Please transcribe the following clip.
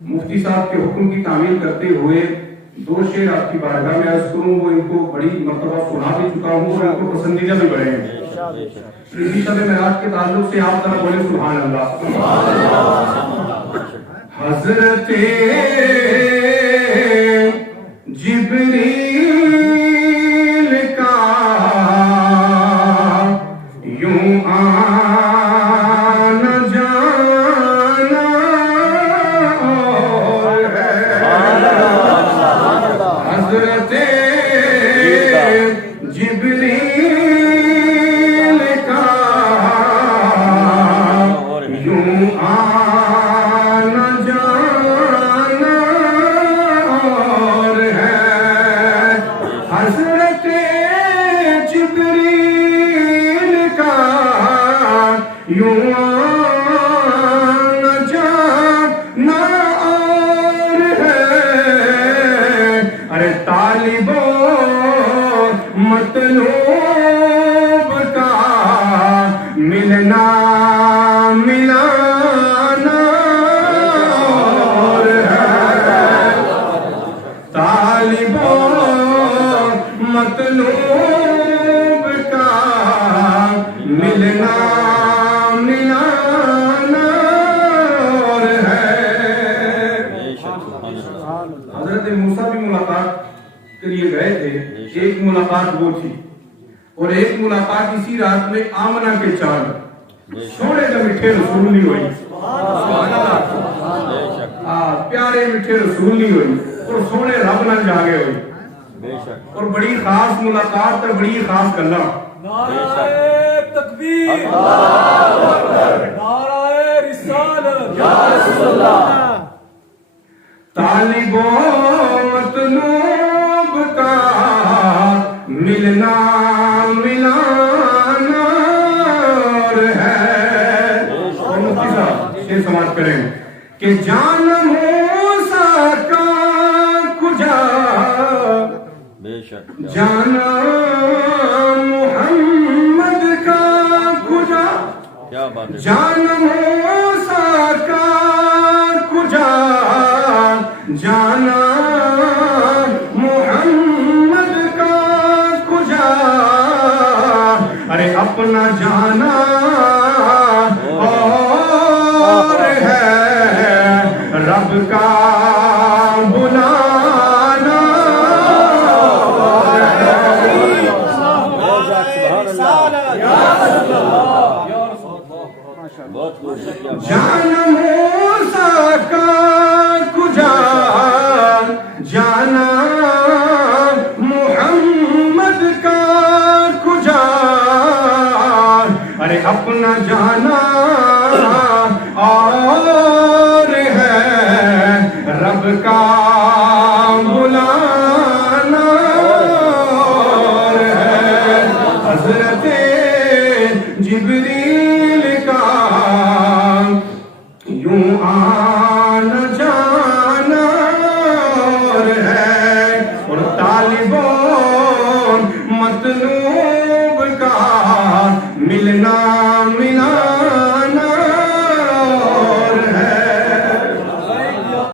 مفتی صاحب کے حکم کی تعمیل کرتے ہوئے دو شعر آپ کی بارگاہ میں عرض کروں، وہ ان کو بڑی مرتبہ سنا بھی چکا ہوں اور ان کو پسندیدہ بھی بڑے ہیں۔ اسی شب معراج کے تعلق سے آپ طرف بولے سبحان اللہ۔ حضرت جبریل کا یوں آنا جانا اور ہے، حضرت جبریل کا یوں آنا جانا اور ہے، حضرت جبریل کا یوں آنا جانا اور ہے۔ ارے طالب و مطلوب کا ملنا ملانا اور ہے، طالب و مطلوب کا ملنا ملانا اور ہے۔ حضرت موسیٰ بھی ملاقات کے لیے گئے تھے، ایک ملاقات وہ تھی اور ایک ملاقات اسی رات میں آمنہ کے چاند سونے کا میٹھے رسول نہیں ہوئی، پیارے میٹھے رسول نہیں ہوئی اور سونے رب نہ جاگے ہوئی، اور بڑی خاص ملاقات اور بڑی خاص گلا۔ نعرہ تکبیر، نعرہ رسالت، یا رسول اللہ۔ طالب و مطلوب کا ملنا ملانا اور ہے، اور مفتی صاحب یہ سماعت کریں کہ جان موسیٰ کا کجا جانا محمد کا کجا، جان موسیٰ کا کجا جانا محمد کا کجا، ارے اپنا جانا اور ہے، رب کا بلانا اور ہے۔ جان موسیٰ کا کجا جانا محمد کا کجا، ارے اپنا جانا اور ہے، رب کا بلانا اور ہے، حضرت جبریل